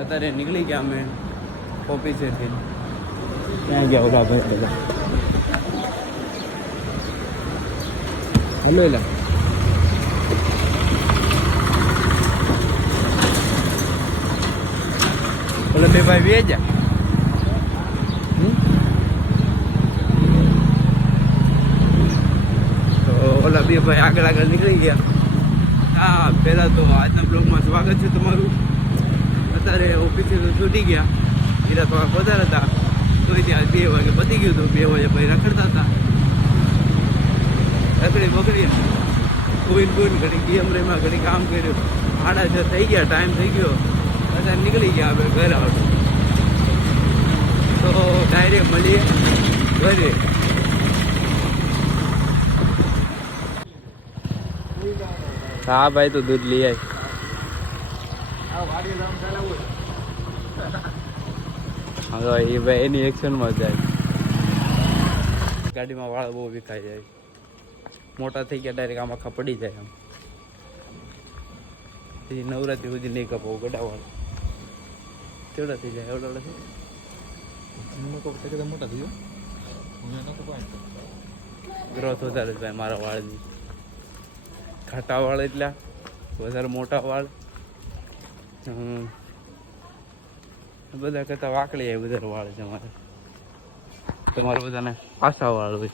અત્યારે નીકળી ગયા અમે ઓફિસેથી. ક્યાં ગયા ઓલા ભાઈ હલો એલા. ઓલા બે ભાઈ બે જા તો ઓલા બે ભાઈ આગળ આગળ નીકળી ગયા. હા, પહેલાં તો આજના બ્લોગમાં સ્વાગત છે તમારું. અત્યારે ઓફિસે તો છૂટી ગયા. હીરા થોડા વધારે હતા. તો ત્યાં બે વાગે પતી ગયું હતું. બે વાગે ભાઈ રખડતા હતા. રખડી બગડી કોઈ કોઈ ઘડી ગેમ રેમાં ઘડી કામ કર્યું. સાડા છ થઈ ગયા ટાઈમ થઈ ગયો. અત્યારે નીકળી ગયા આપણે ઘરે આવતું તો ડાયરેક્ટ મળીએ ઘરે. હા ભાઈ, તો દૂધ લઈ આવી હવે એ ભાઈ એની એક્શનમાં જાય. ગાડીમાં વાળ બહુ વિખાઈ જાય. મોટા થઈ ગયા ડાયરેક્ટ આમાં આખા પડી જાય આમ પછી નવરાત્રી સુધી નહીં કપાવું ગડાવાળ. કેવડા થઈ જાય એવડા એવડા મોટા થયો ગ્રોથ વધારે છે મારા વાળની. ઘાટા વાળ એટલા, વધારે મોટા વાળ. બધા કરતા વાકડી એ વધારે વાળ છે અમારે. તમારે બધાને પાછા વાળ હોય.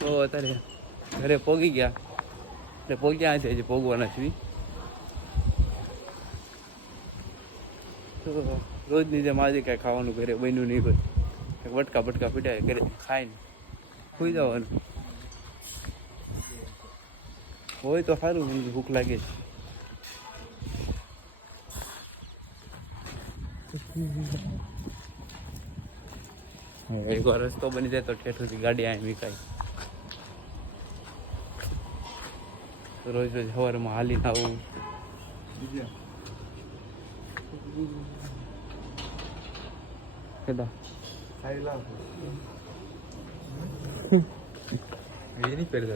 તો અત્યારે ઘરે પોગી ગયા. એટલે પોગ્યા છે હજી પોગવાના છીએ. તો રોજની જેમ આજે કાંઈ ખાવાનું ઘરે બન્યું નહીં કોઈ વટકા બટકા પીટાય, ઘરે ખાઈને સુઈ જવાનું. હોય તો સારું મને ભૂખ લાગે છે. એક વાર રસ્તો બની જાય તો ઠેઠ સુધી ગાડી અહીં વિકાય. રોજ રોજ સવારમાં હાલી આવું. કેટલા એ નહીં પહેરી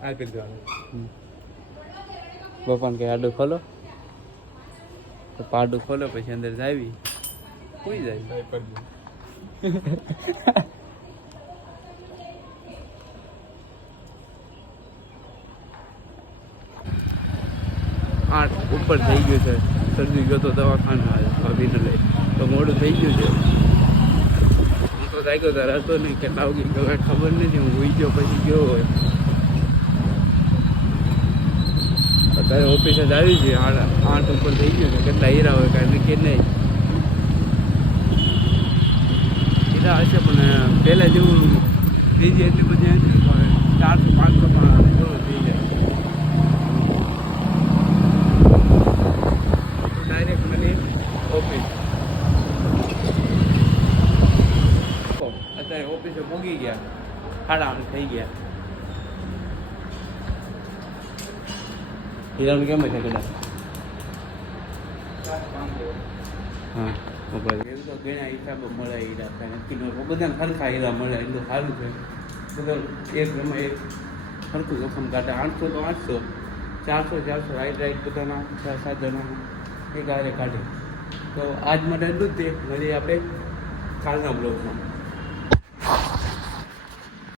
દેવાનું. આ પહેરી દેવાનું પપ્પાને કઈ આડું ખોલો. તો પાડું ખોલો પછી અંદર જાવી. કોઈ જાય આઠ ઉપર થઈ ગયું છે. શરદી ગયો તો દવાખાના ભાભીને લઈ. તો મોડું થઈ ગયું છે. હું તો જાગ્યો ત્યારે હતો નહીં કેટલા વાગે ખબર નથી. હું હોઈ ગયો પછી ગયો હોય. અત્યારે ઓફિસે જ આવી ગયું. આઠ આઠ ઉપર થઈ ગયું કેટલા હીરા હોય, કાંઈ નક્કી નહીં. હીરા હશે પણ પહેલાં જેવું બીજી એટલી બધી પણ ચારસો, પાંચસો પણ થોડું થઈ જાય. ડાયરેક્ટ મને ઓફિસ અત્યારે ઓફિસે ભોગી ગયા. સાડા આઠ થઈ ગયા. હીરાનું કેમ છે કદાચ હા બરાબર એવું તો ઘણા હિસાબે મળે હીરા થાય નક્કી ન બધાને સરખા હીરા મળે. એટલું સારું છે. બધા એક ગમે એક સરખું જોખમ કાઢે. આઠસો તો આઠસો. ચારસો ચારસો રાઈટ રાઈટ બધાના છ સાત જણાના. એક આરે કાઢે. તો આજ માટે એટલું જ તે આપણે કાલના બ્લોગમાં